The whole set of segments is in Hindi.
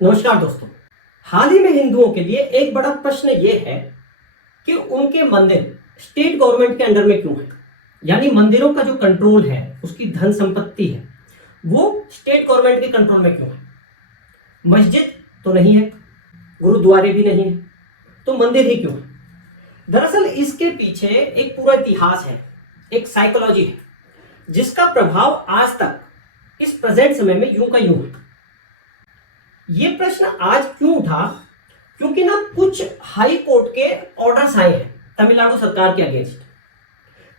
नमस्कार दोस्तों। हाल ही में हिंदुओं के लिए एक बड़ा प्रश्न ये है कि उनके मंदिर स्टेट गवर्नमेंट के अंडर में क्यों है। यानी मंदिरों का जो कंट्रोल है, उसकी धन संपत्ति है, वो स्टेट गवर्नमेंट के कंट्रोल में क्यों है। मस्जिद तो नहीं है, गुरुद्वारे भी नहीं है, तो मंदिर ही क्यों है। दरअसल इसके पीछे एक पूरा इतिहास है, एक साइकोलॉजी है, जिसका प्रभाव आज तक इस प्रेजेंट समय में यूं का यूं है। ये प्रश्न आज क्यों उठा, क्योंकि ना कुछ हाई कोर्ट के ऑर्डर्स आए हैं तमिलनाडु सरकार के अगेंस्ट।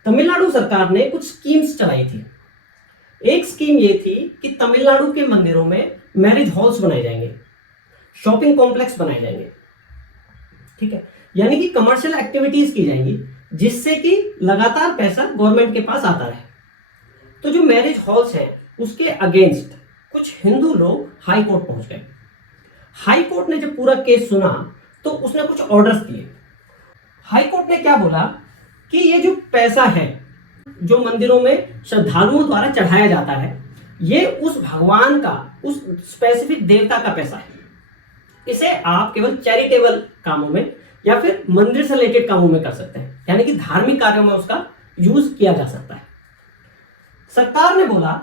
तमिलनाडु सरकार ने कुछ स्कीम्स चलाई थी। एक स्कीम ये थी कि तमिलनाडु के मंदिरों में मैरिज हॉल्स बनाए जाएंगे, शॉपिंग कॉम्प्लेक्स बनाए जाएंगे, ठीक है, यानी कि कमर्शियल एक्टिविटीज की जाएंगी, जिससे कि लगातार पैसा गवर्नमेंट के पास आता रहे। तो जो मैरिज हॉल्स हैं उसके अगेंस्ट कुछ हिंदू लोग हाई कोर्ट पहुंच गए। हाई कोर्ट ने जब पूरा केस सुना तो उसने कुछ ऑर्डर्स दिए। हाई कोर्ट ने क्या बोला कि ये जो पैसा है जो मंदिरों में श्रद्धालुओं द्वारा चढ़ाया जाता है, ये उस भगवान का, उस स्पेसिफिक देवता का पैसा है। इसे आप केवल चैरिटेबल कामों में या फिर मंदिर से रिलेटेड कामों में कर सकते हैं, यानी कि धार्मिक कार्यों में उसका यूज किया जा सकता है। सरकार ने बोला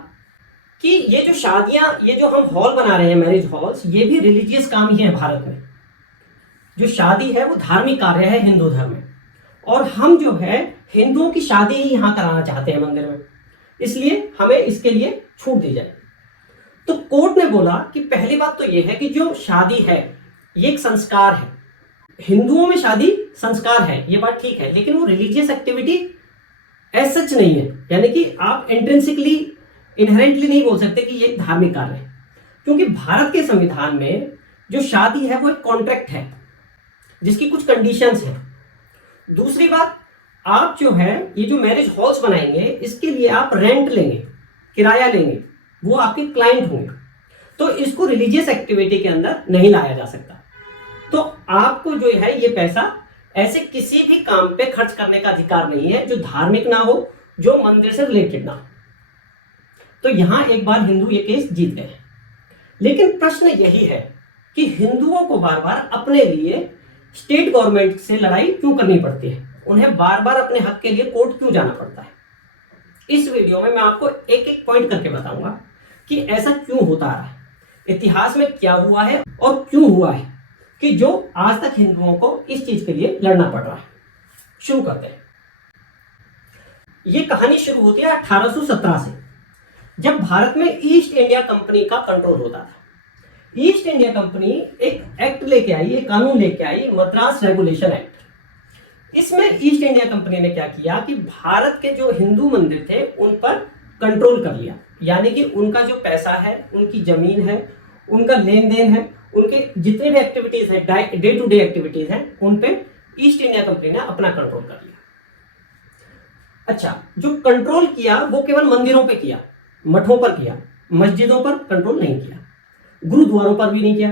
कि ये जो शादियां, ये जो हम हॉल बना रहे हैं मैरिज हॉल्स, ये भी रिलीजियस काम ही है। भारत में जो शादी है वो धार्मिक कार्य है हिंदू धर्म में, और हम जो है हिंदुओं की शादी ही यहां कराना चाहते हैं मंदिर में, इसलिए हमें इसके लिए छूट दी जाए। तो कोर्ट ने बोला कि पहली बात तो ये है कि जो शादी है ये एक संस्कार है। हिंदुओं में शादी संस्कार है, ये बात ठीक है, लेकिन वो रिलीजियस एक्टिविटी एज सच नहीं है। यानी कि आप इंट्रिंसिकली, इनहेरेंटली नहीं बोल सकते कि ये धार्मिक कार्य है, क्योंकि भारत के संविधान में जो शादी है वो एक कॉन्ट्रैक्ट है जिसकी कुछ कंडीशंस हैं। दूसरी बात, आप जो है ये जो मैरिज हॉल्स बनाएंगे इसके लिए आप रेंट लेंगे, किराया लेंगे, वो आपके क्लाइंट होंगे, तो इसको रिलीजियस एक्टिविटी के अंदर नहीं लाया जा सकता। तो आपको जो है ये पैसा ऐसे किसी भी काम पे खर्च करने का अधिकार नहीं है जो धार्मिक ना हो, जो मंदिर से रिलेटेड ना हो। तो यहां एक बार हिंदू ये केस जीत गए। लेकिन प्रश्न यही है कि हिंदुओं को बार बार अपने लिए स्टेट गवर्नमेंट से लड़ाई क्यों करनी पड़ती है, उन्हें बार बार अपने हक के लिए कोर्ट क्यों जाना पड़ता है। इस वीडियो में मैं आपको एक एक पॉइंट करके बताऊंगा कि ऐसा क्यों होता आ रहा है, इतिहास में क्या हुआ है और क्यों हुआ है कि जो आज तक हिंदुओं को इस चीज के लिए लड़ना पड़ रहा है। शुरू करते हैं। ये कहानी शुरू होती है 1817 से, जब भारत में ईस्ट इंडिया कंपनी का कंट्रोल होता था। ईस्ट इंडिया कंपनी एक एक्ट लेके आई, एक कानून लेके आई, मद्रास रेगुलेशन एक्ट। इसमें ईस्ट इंडिया कंपनी ने क्या किया कि भारत के जो हिंदू मंदिर थे उन पर कंट्रोल कर लिया। यानी कि उनका जो पैसा है, उनकी जमीन है, उनका लेन देन है, उनके जितने भी एक्टिविटीज है, डे टू डे एक्टिविटीज हैं, उन पे ईस्ट इंडिया कंपनी ने अपना कंट्रोल कर लिया। अच्छा, जो कंट्रोल किया वो केवल मंदिरों पे किया, मठों पर किया, मस्जिदों पर कंट्रोल नहीं किया, गुरुद्वारों पर भी नहीं किया।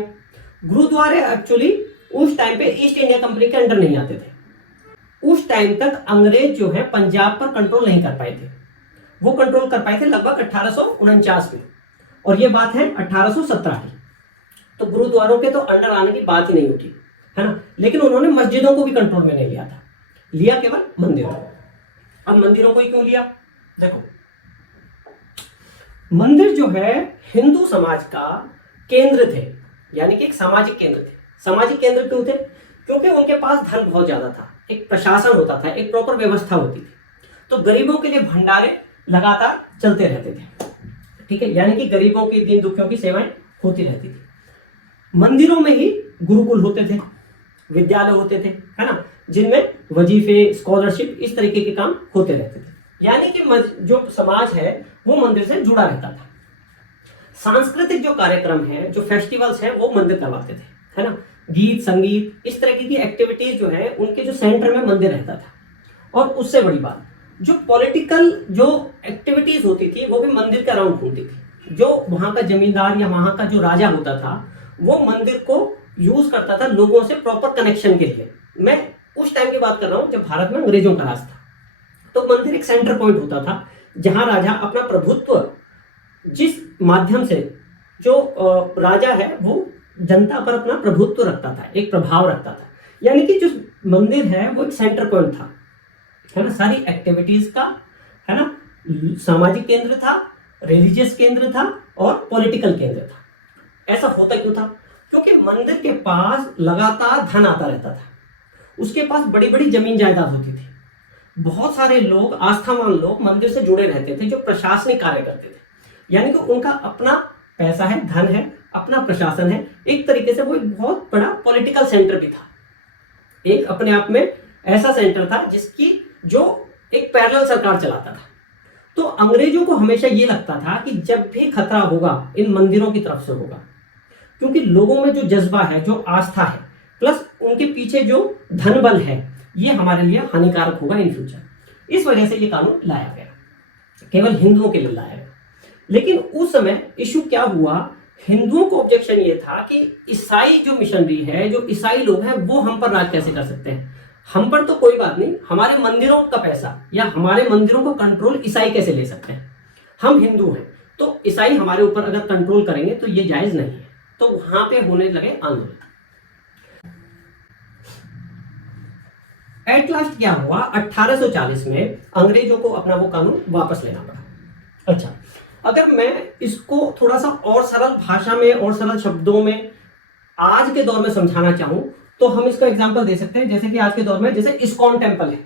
गुरुद्वारे एक्चुअली उस टाइम पे ईस्ट इंडिया कंपनी के अंडर नहीं आते थे। उस टाइम तक अंग्रेज जो है पंजाब पर कंट्रोल नहीं कर पाए थे। वो कंट्रोल कर पाए थे लगभग 1849 में, और ये बात है 1817 की। तो गुरुद्वारों के तो अंडर आने की बात ही नहीं उठी, है ना। लेकिन उन्होंने मस्जिदों को भी कंट्रोल में नहीं लिया था, लिया केवल मंदिरों को। अब मंदिरों को ही क्यों लिया, देखो, मंदिर जो है हिंदू समाज का केंद्र थे, यानी कि एक सामाजिक केंद्र थे। सामाजिक केंद्र क्यों थे, क्योंकि उनके पास धन बहुत ज्यादा था, एक प्रशासन होता था, एक प्रॉपर व्यवस्था होती थी, तो गरीबों के लिए भंडारे लगातार चलते रहते थे, ठीक है, यानी कि गरीबों के, दीन दुखियों की सेवाएं होती रहती थी। मंदिरों में ही गुरुकुल होते थे, विद्यालय होते थे, है ना, जिनमें वजीफे, स्कॉलरशिप, इस तरीके के काम होते रहते थे। यानी कि जो समाज है वो मंदिर से जुड़ा रहता था। सांस्कृतिक जो कार्यक्रम है, जो फेस्टिवल्स हैं, वो मंदिर करवाते थे, है ना, गीत संगीत, इस तरीके की एक्टिविटीज जो है उनके जो सेंटर में मंदिर रहता था। और उससे बड़ी बात, जो पॉलिटिकल जो एक्टिविटीज होती थी वो भी मंदिर के अराउंड होती थी। जो वहां का जमींदार या वहां का जो राजा होता था वो मंदिर को यूज करता था लोगों से प्रॉपर कनेक्शन के लिए। मैं उस टाइम की बात कर रहा हूं जब भारत में अंग्रेजों का राज था। तो मंदिर एक सेंटर पॉइंट होता था जहां राजा अपना प्रभुत्व, जिस माध्यम से जो राजा है वो जनता पर अपना प्रभुत्व रखता था, एक प्रभाव रखता था। यानी कि जो मंदिर है वो एक सेंटर पॉइंट था, है ना, सारी एक्टिविटीज का, है ना, सामाजिक केंद्र था, रिलीजियस केंद्र था और पॉलिटिकल केंद्र था। ऐसा होता क्यों था? क्योंकि मंदिर के पास लगातार धन आता रहता था, उसके पास बड़ी बड़ी जमीन जायदाद होती थी, बहुत सारे लोग, आस्थावान लोग मंदिर से जुड़े रहते थे जो प्रशासनिक कार्य करते थे। यानी कि उनका अपना पैसा है, धन है, अपना प्रशासन है, एक तरीके से वो एक बहुत बड़ा पॉलिटिकल सेंटर भी था, एक अपने आप में ऐसा सेंटर था जिसकी जो एक पैरेलल सरकार चलाता था। तो अंग्रेजों को हमेशा ये लगता था कि जब भी खतरा होगा इन मंदिरों की तरफ से होगा, क्योंकि लोगों में जो जज्बा है, जो आस्था है, प्लस उनके पीछे जो धन बल है, ये हमारे लिए हानिकारक होगा इन फ्यूचर। इस वजह से ये कानून लाया गया, केवल हिंदुओं के लिए लाया गया। लेकिन उस समय इशू क्या हुआ, हिंदुओं को ऑब्जेक्शन ये था कि ईसाई जो मिशनरी है, जो ईसाई लोग हैं, वो हम पर राज कैसे कर सकते हैं? हम पर तो कोई बात नहीं, हमारे मंदिरों का पैसा या हमारे मंदिरों का कंट्रोल ईसाई कैसे ले सकते हैं? हम हिंदू हैं, तो ईसाई हमारे ऊपर अगर कंट्रोल करेंगे तो ये जायज नहीं है। तो वहां पे होने लगे आंदोलन। एट लास्ट क्या हुआ, 1840 में अंग्रेजों को अपना वो कानून वापस लेना पड़ा। अच्छा, अगर मैं इसको थोड़ा सा और सरल भाषा में और सरल शब्दों में आज के दौर में समझाना चाहूं तो हम इसका एग्जांपल दे सकते हैं, जैसे कि आज के दौर में जैसे इस्कॉन टेम्पल है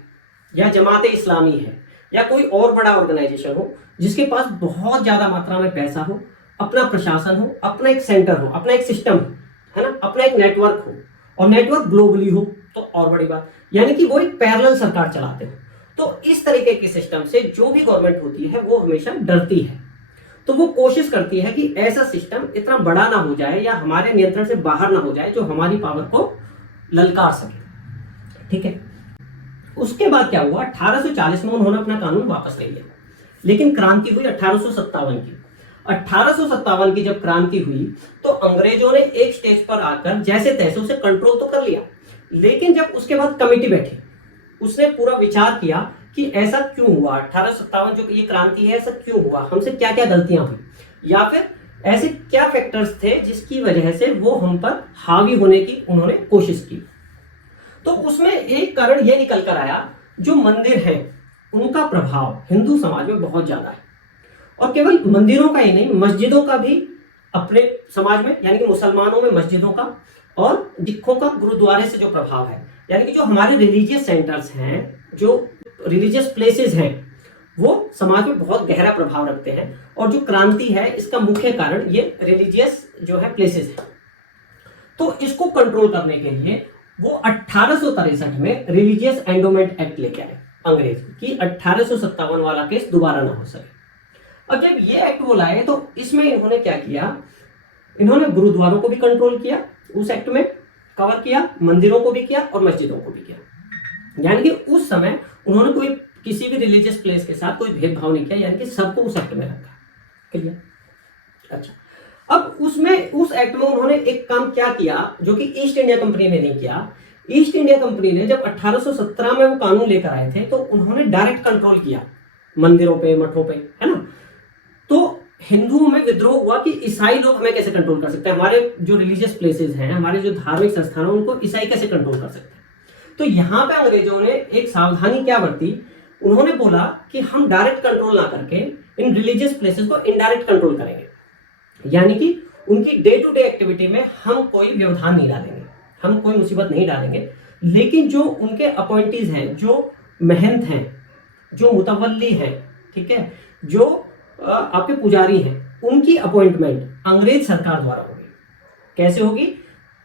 या जमात इस्लामी है या कोई और बड़ा ऑर्गेनाइजेशन हो जिसके पास बहुत ज्यादा मात्रा में पैसा हो, अपना प्रशासन हो, अपना एक सेंटर हो, अपना एक सिस्टम हो, है ना, अपना एक नेटवर्क हो, और नेटवर्क ग्लोबली हो तो और बड़ी बात, यानी कि वो एक पैरेलल सरकार चलाते हो। तो इस तरीके के सिस्टम से जो भी गवर्नमेंट होती है वो हमेशा डरती है, तो वो कोशिश करती है कि ऐसा सिस्टम इतना बड़ा ना हो जाए या हमारे नियंत्रण से बाहर ना हो जाए जो हमारी पावर को ललकार सके। ठीक है, उसके बाद क्या हुआ, 1840 में उन्होंने अपना कानून वापस ले लिया। लेकिन क्रांति हुई 1857 की। 1857 की जब क्रांति हुई तो अंग्रेजों ने एक स्टेज पर आकर जैसे तैसे उसे कंट्रोल तो कर लिया, लेकिन जब उसके बाद कमेटी बैठी, उसने पूरा विचार किया कि ऐसा क्यों हुआ, 1857 जो ये क्रांति है, ऐसा क्यों हुआ, हमसे क्या क्या गलतियां हुई, या फिर ऐसे क्या फैक्टर्स थे जिसकी वजह से वो हम पर हावी होने की उन्होंने कोशिश की। तो उसमें एक कारण ये निकल कर आया, जो मंदिर है उनका प्रभाव हिंदू समाज में बहुत ज्यादा है, और केवल मंदिरों का ही नहीं, मस्जिदों का भी अपने समाज में, यानी कि मुसलमानों में मस्जिदों का और सिखों का गुरुद्वारे से जो प्रभाव है, यानी कि जो हमारे रिलीजियस सेंटर्स हैं, जो रिलीजियस प्लेसेस हैं, वो समाज में बहुत गहरा प्रभाव रखते हैं। और जो क्रांति है इसका मुख्य कारण ये रिलीजियस जो है प्लेसेस है। तो इसको कंट्रोल करने के लिए वो 1863 में रिलीजियस एंडोमेंट एक्ट लेके आए अंग्रेज, कि 1857 वाला केस दोबारा ना हो सके। अब जब ये एक्ट वो लाए तो इसमें इन्होंने क्या किया, इन्होंने गुरुद्वारों को भी कंट्रोल किया, उस एक्ट में कवर किया, मंदिरों को भी किया और मस्जिदों को भी किया। यानी कि उस समय उन्होंने कोई किसी भी रिलीजियस प्लेस के साथ कोई भेदभाव नहीं किया, यानी कि सबको उस एक्ट में रखा। क्लियर? अच्छा, अब उसमें उस एक्ट में उन्होंने एक काम क्या किया जो कि ईस्ट इंडिया कंपनी ने नहीं किया। ईस्ट इंडिया कंपनी ने जब 1817 में वो कानून लेकर आए थे तो उन्होंने डायरेक्ट कंट्रोल किया मंदिरों पे, मठों पे, है ना। तो हिंदुओं में विद्रोह हुआ कि ईसाई लोग हमें कैसे कंट्रोल कर सकते हैं, हमारे जो रिलीजियस प्लेसेस हैं, हमारे जो धार्मिक संस्थान हैं, उनको ईसाई कैसे कंट्रोल कर सकते हैं। तो यहाँ पे अंग्रेजों ने एक सावधानी क्या बरती, उन्होंने बोला कि हम डायरेक्ट कंट्रोल ना करके इन रिलीजियस प्लेसेस को इनडायरेक्ट कंट्रोल करेंगे, यानी कि उनकी डे टू डे एक्टिविटी में हम कोई व्यवधान नहीं डालेंगे, हम कोई मुसीबत नहीं डालेंगे, लेकिन जो उनके अपॉइंटीज हैं, जो महंत हैं, जो मुतवल्ली हैं, ठीक है, जो आपके पुजारी हैं, उनकी अपॉइंटमेंट अंग्रेज सरकार द्वारा होगी। कैसे होगी?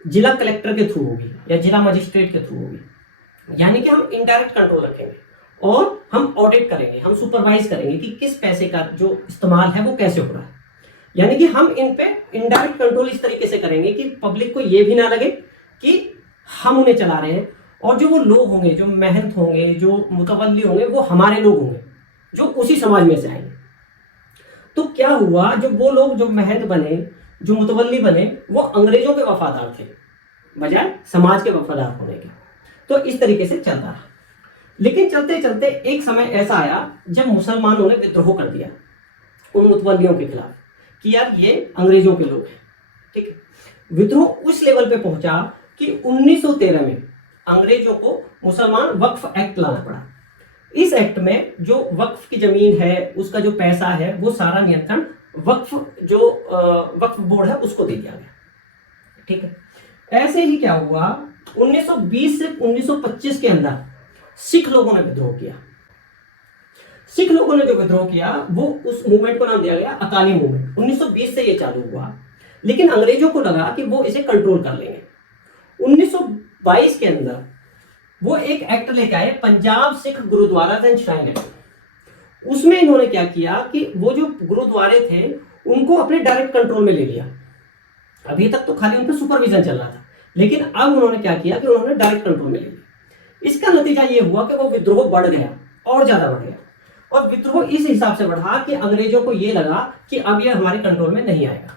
जिला कलेक्टर के थ्रू होगी या जिला मजिस्ट्रेट के थ्रू होगी। यानी कि हम इनडायरेक्ट कंट्रोल रखेंगे और हम ऑडिट करेंगे, हम सुपरवाइज करेंगे कि किस पैसे का जो इस्तेमाल है वो कैसे हो रहा है। यानी कि हम इन पे इनडायरेक्ट कंट्रोल इस तरीके से करेंगे कि पब्लिक को ये भी ना लगे कि हम उन्हें चला रहे हैं, और जो वो लोग होंगे, जो महंत होंगे, जो मुतवल्ली होंगे, वो हमारे लोग होंगे जो उसी समाज में से आएंगे। तो क्या हुआ, जब वो लोग जो महंत बने, जो मुतवल्ली बने, वो अंग्रेजों के वफादार थे बजाय समाज के वफादार होने के। तो इस तरीके से चलता रहा। लेकिन चलते चलते एक समय ऐसा आया जब मुसलमानों ने विद्रोह कर दिया उन मुतवल्लियों के खिलाफ कि यार ये अंग्रेजों के लोग हैं, ठीक है। विद्रोह उस लेवल पे पहुंचा कि 1913 में अंग्रेजों को मुसलमान वक्फ एक्ट लाना पड़ा। इस एक्ट में जो वक्फ की जमीन है, उसका जो पैसा है, वो सारा नियंत्रण वक्फ बोर्ड है उसको दे दिया गया। ठीक है, ऐसे ही क्या हुआ, 1920 से 1925 के अंदर सिख लोगों ने विद्रोह किया। सिख लोगों ने जो विद्रोह किया वो उस मूवमेंट को नाम दिया गया अकाली मूवमेंट। 1920 से ये चालू हुआ, लेकिन अंग्रेजों को लगा कि वो इसे कंट्रोल कर लेंगे। 1922 के अंदर वो एक एक्ट लेके आए, Punjab Sikh gurdwara and shrine act. उसमें इन्होंने क्या किया कि वो जो गुरुद्वारे थे उनको अपने डायरेक्ट कंट्रोल में ले लिया। अभी तक तो खाली उन पर सुपरविजन चल रहा था, लेकिन अब उन्होंने क्या किया कि उन्होंने डायरेक्ट कंट्रोल में ले लिया। इसका नतीजा ये हुआ कि वो विद्रोह बढ़ गया और ज्यादा बढ़ गया, और विद्रोह इस हिसाब से बढ़ा कि अंग्रेजों को ये लगा कि अब ये हमारे कंट्रोल में नहीं आएगा।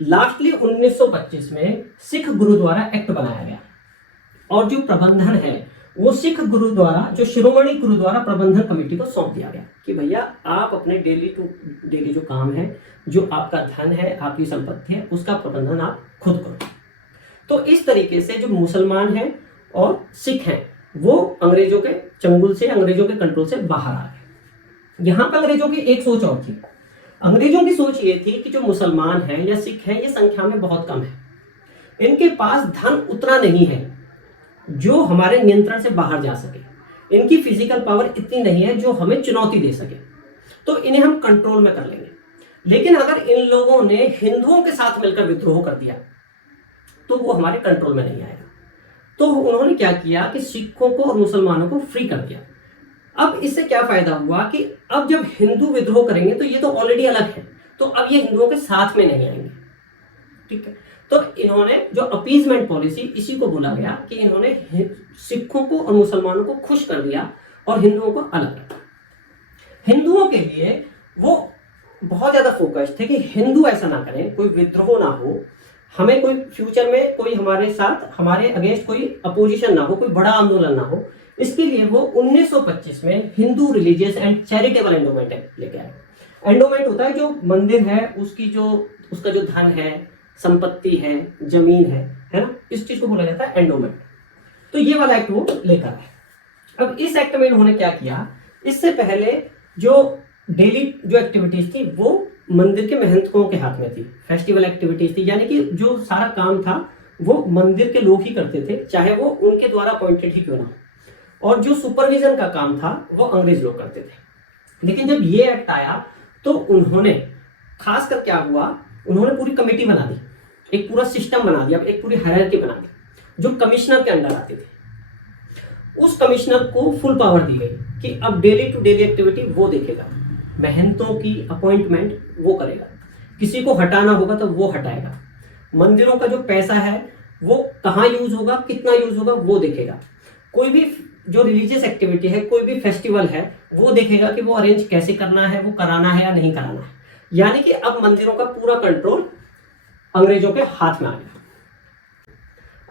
लास्टली 1925 में सिख गुरुद्वारा एक्ट बनाया गया, और जो प्रबंधन है वो सिख गुरुद्वारा, जो शिरोमणि गुरुद्वारा प्रबंधन कमेटी को सौंप दिया गया कि भैया आप अपने डेली टू डेली जो काम है, जो आपका धन है, आपकी संपत्ति है, उसका प्रबंधन आप खुद करो। तो इस तरीके से जो मुसलमान हैं और सिख हैं वो अंग्रेजों के चंगुल से, अंग्रेजों के कंट्रोल से बाहर आ गए। यहां पर अंग्रेजों की एक सोच और थी। अंग्रेजों की सोच ये थी कि जो मुसलमान हैं या सिख हैं ये संख्या में बहुत कम है, इनके पास धन उतना नहीं है जो हमारे नियंत्रण से बाहर जा सके, इनकी फिजिकल पावर इतनी नहीं है जो हमें चुनौती दे सके, तो इन्हें हम कंट्रोल में कर लेंगे। लेकिन अगर इन लोगों ने हिंदुओं के साथ मिलकर विद्रोह कर दिया तो वो हमारे कंट्रोल में नहीं आएगा। तो उन्होंने क्या किया कि सिखों को और मुसलमानों को फ्री कर दिया। अब इससे क्या फायदा हुआ कि अब जब हिंदू विद्रोह करेंगे तो ये तो ऑलरेडी अलग है, तो अब ये हिंदुओं के साथ में नहीं आएंगे। ठीक है, तो इन्होंने जो अपीजमेंट पॉलिसी, इसी को बोला गया कि इन्होंने सिखों को और मुसलमानों को खुश कर दिया और हिंदुओं को अलग रखा। हिंदुओं के लिए वो बहुत ज्यादा फोकस थे कि हिंदू ऐसा ना करें, कोई विद्रोह ना हो, हमें कोई फ्यूचर में कोई हमारे साथ, हमारे अगेंस्ट कोई अपोजिशन ना हो, कोई बड़ा आंदोलन ना हो। इसके लिए वो 1925 में Hindu religious and charitable endowment लेके आए। एंडोमेंट होता है जो मंदिर है उसका जो धन है, संपत्ति है, जमीन है ना, इस चीज को बोला जाता है एंडोमेंट। तो ये वाला एक्ट वो लेकर आए। अब इस एक्ट में इन्होंने क्या किया, इससे पहले जो डेली जो एक्टिविटीज थी वो मंदिर के महंतों के हाथ में थी, फेस्टिवल एक्टिविटीज थी, यानी कि जो सारा काम था वो मंदिर के लोग ही करते थे, चाहे वो उनके द्वारा अपॉइंटेड ही क्यों ना हो। और जो सुपरविजन का काम था वो अंग्रेज लोग करते थे। लेकिन जब ये एक्ट आया तो उन्होंने खासकर क्या हुआ, उन्होंने पूरी कमेटी बना दी, एक पूरा सिस्टम बना दिया, एक पूरी हायरार्की बना दी जो कमिश्नर के अंडर आते थे। उस कमिश्नर को फुल पावर दी गई कि अब डेली टू डेली एक्टिविटी वो देखेगा, महंतों की अपॉइंटमेंट वो करेगा, किसी को हटाना होगा तो वो हटाएगा, मंदिरों का जो पैसा है वो कहाँ यूज होगा, कितना यूज होगा वो देखेगा, कोई भी जो रिलीजियस एक्टिविटी है, कोई भी फेस्टिवल है वो देखेगा कि वो अरेंज कैसे करना है, वो कराना है या नहीं कराना है। यानी कि अब मंदिरों का पूरा कंट्रोल अंग्रेजों के हाथ में आ गया।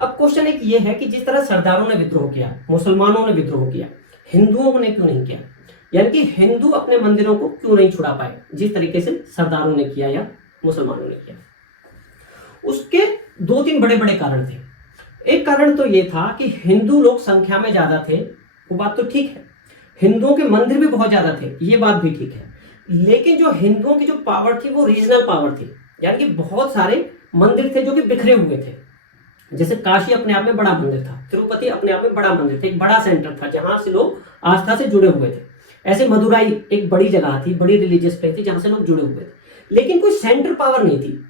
अब क्वेश्चन एक ये है कि जिस तरह सरदारों ने विद्रोह किया, मुसलमानों ने विद्रोह किया, हिंदुओं ने क्यों नहीं किया? यानी कि हिंदू अपने मंदिरों को क्यों नहीं छुड़ा पाए जिस तरीके से सरदारों ने किया या मुसलमानों ने किया? उसके दो तीन बड़े बड़े कारण थे। एक कारण तो ये था कि हिंदू लोग संख्या में ज्यादा थे, वो बात तो ठीक है, हिंदुओं के मंदिर भी बहुत ज्यादा थे, ये बात भी ठीक है, लेकिन जो हिंदुओं की जो पावर थी वो रीजनल पावर थी, यानी कि बहुत सारे मंदिर थे जो कि बिखरे हुए थे। जैसे काशी अपने आप में बड़ा मंदिर था, तिरुपति अपने आप में बड़ा मंदिर था, एक बड़ा सेंटर था जहां से लोग आस्था से जुड़े हुए थे। ऐसे मदुराई एक बड़ी जगह थी, बड़ी रिलीजियस प्लेस थी जहां से लोग जुड़े हुए थे, लेकिन कोई सेंटर पावर नहीं थी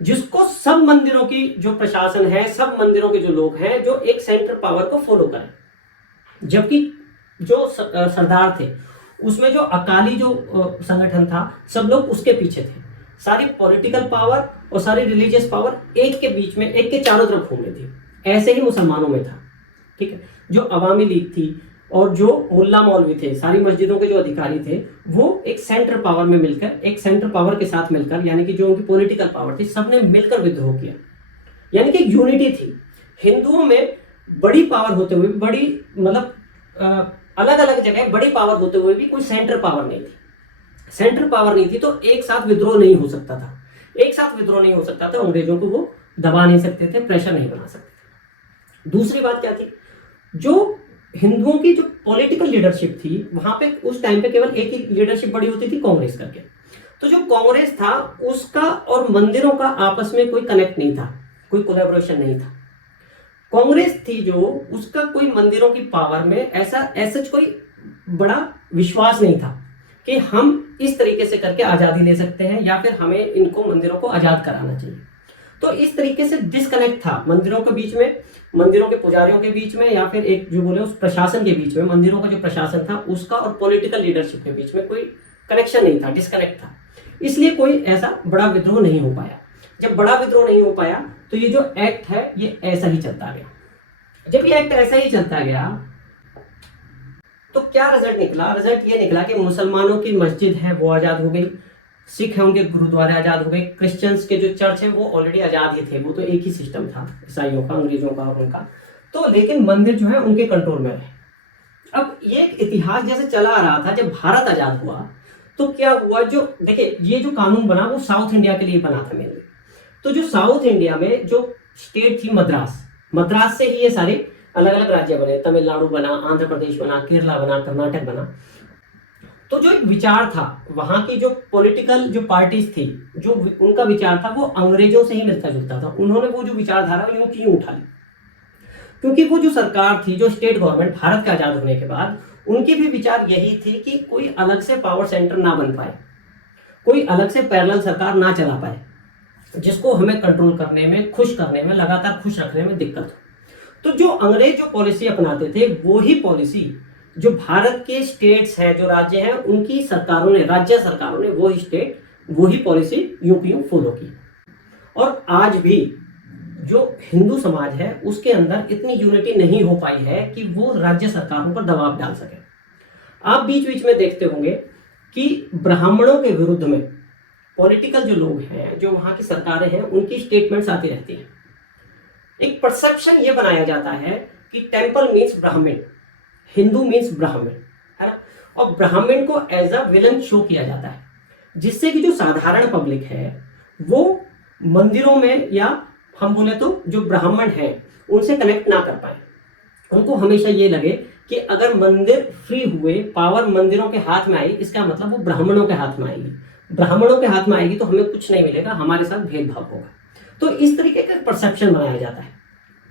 जिसको सब मंदिरों की जो प्रशासन है, सब मंदिरों के जो लोग हैं, जो एक सेंटर पावर को फॉलो करें। जबकि जो सरदार थे उसमें जो अकाली जो संगठन था, सब लोग उसके पीछे थे, सारी पॉलिटिकल पावर और सारी रिलीजियस पावर एक के बीच में, एक के चारों तरफ घूम रही थी। ऐसे ही मुसलमानों में था। ठीक है, जो अवामी लीग थी और जो मुल्ला मौलवी थे, सारी मस्जिदों के जो अधिकारी थे, वो एक सेंटर पावर में मिलकर, एक सेंटर पावर के साथ मिलकर, यानी कि जो उनकी पॉलिटिकल पावर थी, सबने मिलकर विद्रोह किया, यानी कि यूनिटी थी। हिंदुओं में बड़ी पावर होते हुए, बड़ी मतलब अलग अलग जगह बड़ी पावर होते हुए भी कोई सेंटर पावर नहीं थी। सेंटर पावर नहीं थी तो एक साथ विद्रोह नहीं हो सकता था, एक साथ विद्रोह नहीं हो सकता था, अंग्रेजों को वो दबा नहीं सकते थे, प्रेशर नहीं बना सकते थे। दूसरी बात क्या थी, जो हिंदुओं की जो पॉलिटिकल लीडरशिप थी वहां पे उस टाइम पे केवल एक ही लीडरशिप बड़ी होती थी, कांग्रेस करके। तो जो कांग्रेस था उसका और मंदिरों का आपस में कोई कनेक्ट नहीं था, कोई कोलैबोरेशन नहीं था। कांग्रेस थी जो, उसका कोई मंदिरों की पावर में ऐसा कोई बड़ा विश्वास नहीं था कि हम इस तरीके से करके आजादी ले सकते हैं या फिर हमें इनको मंदिरों को आजाद कराना चाहिए। तो इस तरीके से डिस्कनेक्ट था मंदिरों के बीच में, मंदिरों के पुजारियों के बीच में, या फिर एक जो बोले उस प्रशासन के बीच में, मंदिरों का जो प्रशासन था उसका और पॉलिटिकल लीडरशिप के बीच में कोई कनेक्शन नहीं था, डिस्कनेक्ट था। इसलिए कोई ऐसा बड़ा विद्रोह नहीं हो पाया। जब बड़ा विद्रोह नहीं हो पाया तो ये जो एक्ट है ये ऐसा ही चलता गया। जब ये एक्ट ऐसा ही चलता गया तो क्या रिजल्ट निकला? रिजल्ट ये निकला कि मुसलमानों की मस्जिद है वो आजाद हो गई, सिख है उनके गुरुद्वारे आजाद हो गए, क्रिश्चियंस के जो चर्च है वो ऑलरेडी आजाद ही थे, वो तो एक ही सिस्टम था ईसाइयों का, अंग्रेजों का और उनका। तो लेकिन मंदिर जो है उनके कंट्रोल में रहे। अब ये इतिहास जैसे चला आ रहा था, जब भारत आजाद हुआ तो क्या हुआ, जो देखिए ये जो कानून बना वो साउथ इंडिया के लिए बना था मेनली। तो जो साउथ इंडिया में जो स्टेट थी मद्रास से ही ये सारे अलग अलग राज्य बने, तमिलनाडु बना, आंध्र प्रदेश बना, केरला बना, कर्नाटक बना। तो जो एक विचार था वहां की, जो पॉलिटिकल जो पार्टीज थी, जो उनका विचार था वो अंग्रेजों से ही मिलता जुलता था। उन्होंने वो जो विचारधारा यूं की यूं उठा ली, क्योंकि वो जो सरकार थी, जो स्टेट गवर्नमेंट भारत का आजाद होने के बाद, उनकी भी विचार यही थी कि कोई अलग से पावर सेंटर ना बन पाए, कोई अलग से पैरेलल सरकार ना चला पाए, जिसको हमें कंट्रोल करने में, खुश करने में, लगातार खुश रखने में दिक्कत हो। तो जो अंग्रेज जो पॉलिसी अपनाते थे वो ही पॉलिसी जो भारत के स्टेट्स हैं, जो राज्य हैं, उनकी सरकारों ने, राज्य सरकारों ने वो ही पॉलिसी यूं की यूं फॉलो की। और आज भी जो हिंदू समाज है उसके अंदर इतनी यूनिटी नहीं हो पाई है कि वो राज्य सरकारों पर दबाव डाल सके। आप बीच बीच में देखते होंगे कि ब्राह्मणों के विरुद्ध में पॉलिटिकल जो लोग हैं, जो वहां की सरकारें हैं, उनकी स्टेटमेंट्स आती रहती हैं। एक परसेप्शन ये बनाया जाता है कि टेम्पल मीन्स ब्राह्मण, हिंदू मीन्स ब्राह्मण, है ना, और ब्राह्मण को एज अ विलन शो किया जाता है, जिससे कि जो साधारण पब्लिक है वो मंदिरों में, या हम बोले तो जो ब्राह्मण है उनसे कनेक्ट ना कर पाए। उनको हमेशा ये लगे कि अगर मंदिर फ्री हुए, पावर मंदिरों के हाथ में आई, इसका मतलब वो ब्राह्मणों के हाथ में आएगी, ब्राह्मणों के हाथ में आएगी तो हमें कुछ नहीं मिलेगा, हमारे साथ भेदभाव होगा। तो इस तरीके का परसेप्शन बनाया जाता है।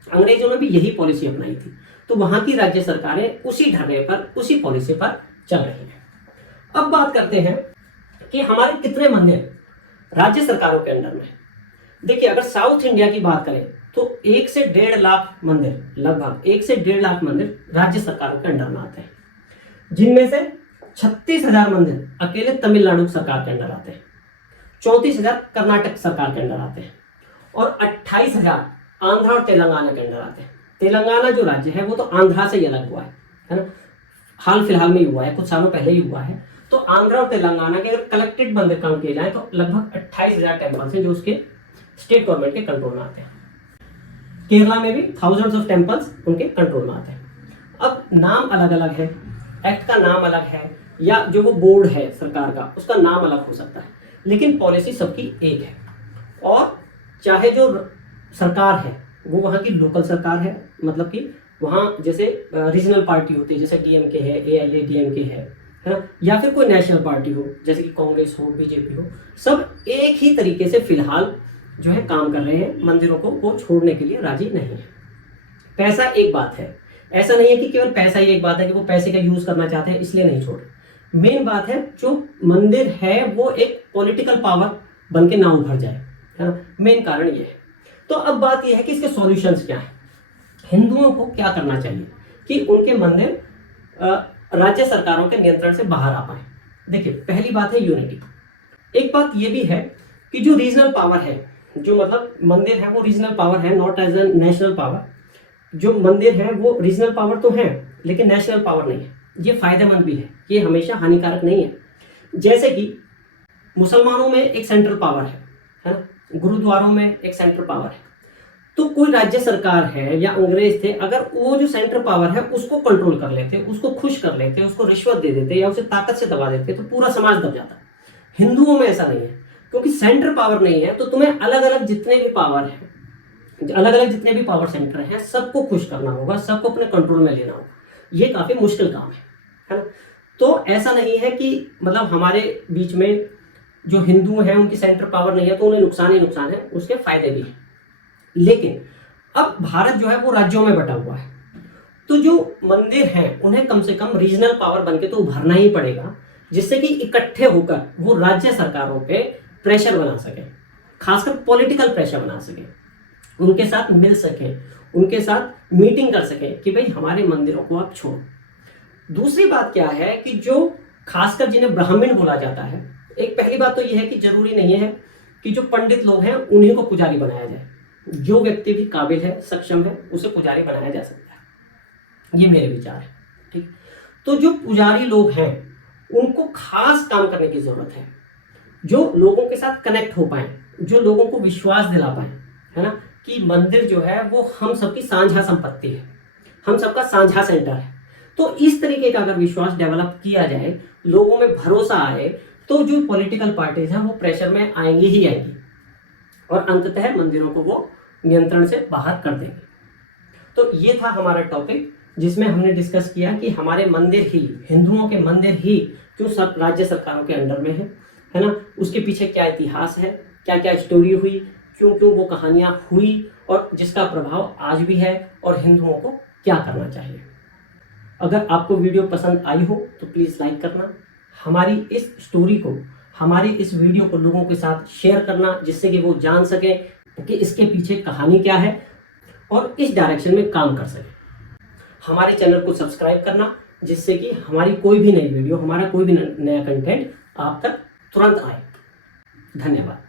अंग्रेजों ने भी यही पॉलिसी अपनाई थी। तो वहां की राज्य सरकारें उसी ढर्रे पर, उसी पॉलिसी पर चल रही हैं। अब बात करते हैं कि हमारे कितने मंदिर राज्य सरकारों के अंडर में। देखिए, अगर साउथ इंडिया की बात करें तो 1 से 1.5 लाख मंदिर, लगभग 1 से 1.5 लाख मंदिर राज्य सरकारों के अंडर में आते हैं, जिनमें से 36,000 मंदिर अकेले तमिलनाडु सरकार के अंडर आते हैं, 34,000 कर्नाटक सरकार के अंडर आते हैं, और 28,000 आंध्र और तेलंगाना के अंडर आते हैं। तेलंगाना जो राज्य है वो तो आंध्रा से ही अलग हुआ है ना, हाल फिलहाल में ही हुआ है, कुछ सालों पहले ही हुआ है। तो आंध्र और तेलंगाना के अगर कलेक्टेड मंदिर काउंट किए जाए तो लगभग 28,000 टेम्पल्स हैं जो उसके स्टेट गवर्नमेंट के कंट्रोल में आते हैं। केरला में भी थाउजेंड्स ऑफ टेम्पल्स उनके कंट्रोल में आते हैं। अब नाम अलग अलग है, एक्ट का नाम अलग है, या जो वो बोर्ड है सरकार का उसका नाम अलग हो सकता है, लेकिन पॉलिसी सबकी एक है। और चाहे जो सरकार है वो वहाँ की लोकल सरकार है, मतलब कि वहाँ जैसे रीजनल पार्टी होती है, जैसे डीएमके है, एआईएडीएमके है ना, या फिर कोई नेशनल पार्टी हो जैसे कि कांग्रेस हो, बीजेपी हो, सब एक ही तरीके से फिलहाल जो है काम कर रहे हैं, मंदिरों को वो छोड़ने के लिए राजी नहीं है। पैसा एक बात है, ऐसा नहीं है कि केवल पैसा ही एक बात है कि वो पैसे का यूज करना चाहते हैं इसलिए नहीं छोड़ रहे। मेन बात है जो मंदिर है वो एक पॉलिटिकल पावर बन के ना उभर जाए, है ना, मेन कारण ये है। तो अब बात यह है कि इसके सॉल्यूशंस क्या है, हिंदुओं को क्या करना चाहिए कि उनके मंदिर राज्य सरकारों के नियंत्रण से बाहर आ पाए। देखिए, पहली बात है यूनिटी। एक बात यह भी है कि जो रीजनल पावर है, जो मतलब मंदिर है वो रीजनल पावर है, not as a national power. जो मंदिर है वो रीजनल पावर तो है लेकिन नेशनल पावर नहीं है। ये फायदेमंद भी है, ये हमेशा हानिकारक नहीं है। जैसे कि मुसलमानों में एक सेंट्रल पावर है ना, गुरुद्वारों में एक सेंट्रल पावर है। तो कोई राज्य सरकार है या अंग्रेज थे, अगर वो जो सेंट्रल पावर है उसको कंट्रोल कर लेते, उसको खुश कर लेते, उसको रिश्वत दे देते या उसे ताकत से दबा देते तो पूरा समाज दब जाता। हिंदुओं में ऐसा नहीं है, क्योंकि सेंट्रल पावर नहीं है तो तुम्हें अलग अलग जितने भी पावर है अलग अलग जितने भी पावर सेंटर हैं सबको खुश करना होगा, सबको अपने कंट्रोल में लेना होगा। ये काफी मुश्किल काम है ना। तो ऐसा नहीं है कि मतलब हमारे बीच में जो हिंदू हैं उनकी सेंटर पावर नहीं है तो उन्हें नुकसान ही नुकसान है, उसके फायदे भी हैं। लेकिन अब भारत जो है वो राज्यों में बटा हुआ है, तो जो मंदिर हैं उन्हें कम से कम रीजनल पावर बनके तो उभरना ही पड़ेगा, जिससे कि इकट्ठे होकर वो राज्य सरकारों पे प्रेशर बना सके, खासकर पॉलिटिकल प्रेशर बना सके, उनके साथ मिल सके, उनके साथ मीटिंग कर सके कि भाई हमारे मंदिरों को आप छोड़ो। दूसरी बात क्या है कि जो खासकर जिन्हें ब्राह्मण बोला जाता है, एक पहली बात तो यह है कि जरूरी नहीं है कि जो पंडित लोग हैं उन्हीं को पुजारी बनाया जाए। जो व्यक्ति भी काबिल है, सक्षम है, उसे पुजारी बनाया जा सकता है, ये मेरे विचार है। ठीक, तो जो पुजारी लोग हैं उनको खास काम करने की जरूरत है, जो लोगों के साथ कनेक्ट हो पाए, जो लोगों को विश्वास दिला पाए, है ना, कि मंदिर जो है वो हम सबकी साझा संपत्ति है, हम सबका साझा सेंटर है। तो इस तरीके का अगर विश्वास डेवलप किया जाए, लोगों में भरोसा आए, तो जो पॉलिटिकल पार्टीज हैं वो प्रेशर में आएंगी ही आएंगी और अंततः मंदिरों को वो नियंत्रण से बाहर कर देंगे। तो ये था हमारा टॉपिक, जिसमें हमने डिस्कस किया कि हमारे मंदिर ही, हिंदुओं के मंदिर ही क्यों सब राज्य सरकारों के अंडर में है ना, उसके पीछे क्या इतिहास है, क्या क्या स्टोरी हुई, क्यों क्यों वो कहानियां हुई और जिसका प्रभाव आज भी है, और हिंदुओं को क्या करना चाहिए। अगर आपको वीडियो पसंद आई हो तो प्लीज़ लाइक करना, हमारी इस स्टोरी को, हमारी इस वीडियो को लोगों के साथ शेयर करना, जिससे कि वो जान सकें कि इसके पीछे कहानी क्या है और इस डायरेक्शन में काम कर सकें। हमारे चैनल को सब्सक्राइब करना, जिससे कि हमारी कोई भी नई वीडियो, हमारा कोई भी नया कंटेंट आप तक तुरंत आए। धन्यवाद।